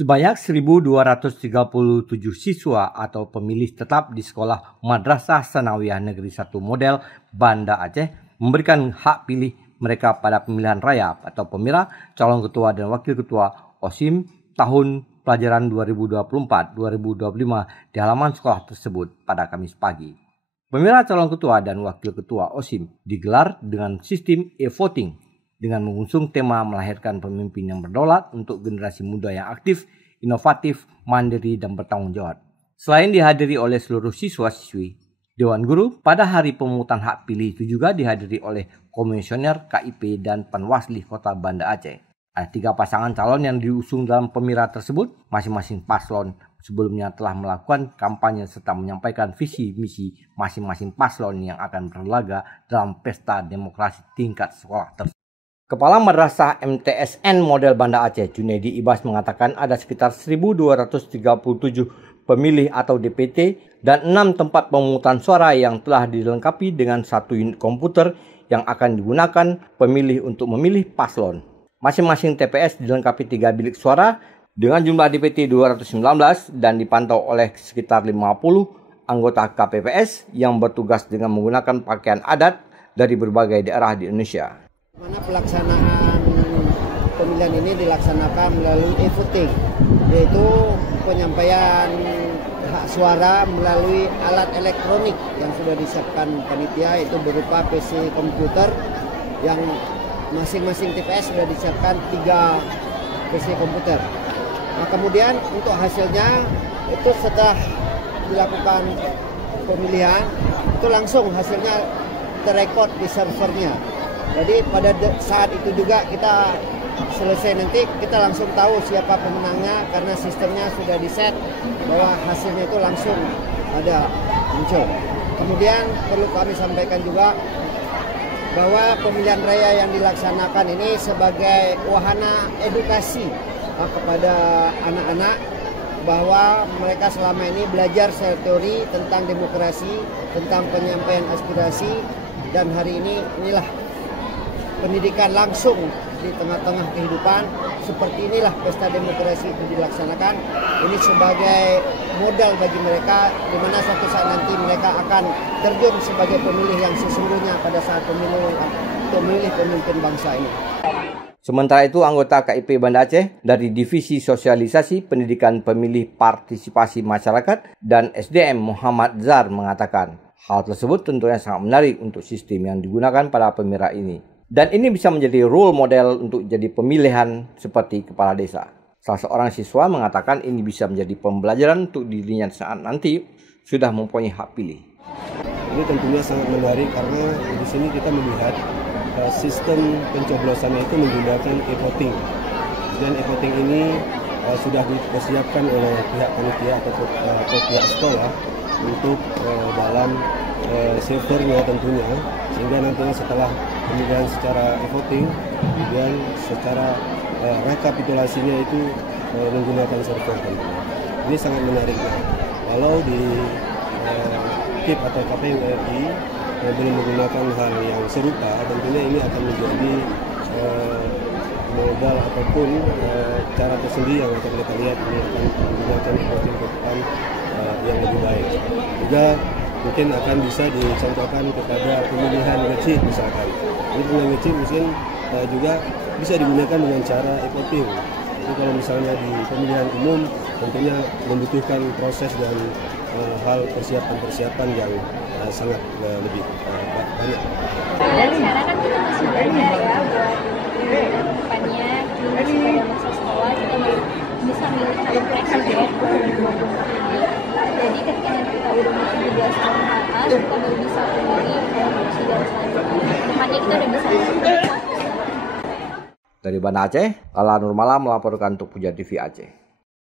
Sebanyak 1.237 siswa atau pemilih tetap di Sekolah Madrasah Sanawiyah Negeri 1 Model Banda Aceh memberikan hak pilih mereka pada pemilihan raya atau pemilihan calon ketua dan wakil ketua OSIM tahun pelajaran 2024-2025 di halaman sekolah tersebut pada Kamis pagi. Pemilihan calon ketua dan wakil ketua OSIM digelar dengan sistem e-voting dengan mengusung tema melahirkan pemimpin yang berdaulat untuk generasi muda yang aktif, inovatif, mandiri, dan bertanggung jawab. Selain dihadiri oleh seluruh siswa-siswi, Dewan Guru pada hari pemungutan hak pilih itu juga dihadiri oleh Komisioner KIP dan Panwasli Kota Banda Aceh. Ada 3 pasangan calon yang diusung dalam pemilihan tersebut. Masing-masing paslon sebelumnya telah melakukan kampanye serta menyampaikan visi misi masing-masing paslon yang akan berlaga dalam pesta demokrasi tingkat sekolah tersebut. Kepala Madrasah MTSN Model Banda Aceh, Junaidi Ibas, mengatakan ada sekitar 1.237 pemilih atau DPT dan 6 tempat pemungutan suara yang telah dilengkapi dengan 1 unit komputer yang akan digunakan pemilih untuk memilih paslon. Masing-masing TPS dilengkapi 3 bilik suara dengan jumlah DPT 219 dan dipantau oleh sekitar 50 anggota KPPS yang bertugas dengan menggunakan pakaian adat dari berbagai daerah di Indonesia. Mana pelaksanaan pemilihan ini dilaksanakan melalui e-voting, yaitu penyampaian hak suara melalui alat elektronik yang sudah disiapkan panitia, itu berupa PC komputer yang masing-masing TPS sudah disiapkan 3 PC komputer. Nah, kemudian untuk hasilnya itu setelah dilakukan pemilihan itu langsung hasilnya terrekod di servernya. Jadi pada saat itu juga kita selesai nanti kita langsung tahu siapa pemenangnya karena sistemnya sudah diset bahwa hasilnya itu langsung ada muncul. Kemudian perlu kami sampaikan juga bahwa pemilihan raya yang dilaksanakan ini sebagai wahana edukasi kepada anak-anak bahwa mereka selama ini belajar secara teori tentang demokrasi, tentang penyampaian aspirasi, dan hari ini inilah pendidikan langsung di tengah-tengah kehidupan. Seperti inilah pesta demokrasi itu dilaksanakan. Ini sebagai modal bagi mereka di mana suatu saat nanti mereka akan terjun sebagai pemilih yang sesungguhnya pada saat pemilu untuk memilih pemimpin bangsa ini. Sementara itu, anggota KIP Banda Aceh dari Divisi Sosialisasi Pendidikan Pemilih Partisipasi Masyarakat dan SDM Muhammad Zar mengatakan hal tersebut tentunya sangat menarik untuk sistem yang digunakan pada pemilihan ini. Dan ini bisa menjadi role model untuk jadi pemilihan seperti kepala desa. Salah seorang siswa mengatakan ini bisa menjadi pembelajaran untuk dirinya saat nanti sudah mempunyai hak pilih. Ini tentunya sangat menarik karena di sini kita melihat sistem pencoblosannya itu menggunakan e-voting. Dan e-voting ini sudah dipersiapkan oleh pihak panitia atau pihak sekolah untuk dalam servernya tentunya, sehingga nantinya setelah pemilihan secara e-voting dan secara rekapitulasinya itu menggunakan server tentunya. Ini sangat menarik. Kalau di KIP atau KPU RI belum menggunakan hal yang serupa, tentunya ini akan menjadi modal ataupun cara tersendiri yang akan kita lihat ini akan menggunakan e-voting ke depan yang lebih baik. Juga mungkin akan bisa dicontohkan kepada pemilihan ngecit misalkan. Ini pemilihan ngecit mungkin juga bisa digunakan dengan cara e-voting. Jadi kalau misalnya di pemilihan umum tentunya membutuhkan proses dan hal persiapan-persiapan yang sangat lebih banyak. Dan sekarang kan kita masih belajar ya buat depannya masih pada masa sekolah kita bisa milih calon presiden 2024 ini. Jadi ketika nanti kita udah masuk 17 tahun ke atas, kita baru bisa memilih calon presiden selanjutnya. Depannya kita udah bisa Dari Banda Aceh, Ala Nurmala melaporkan untuk Puja TV Aceh.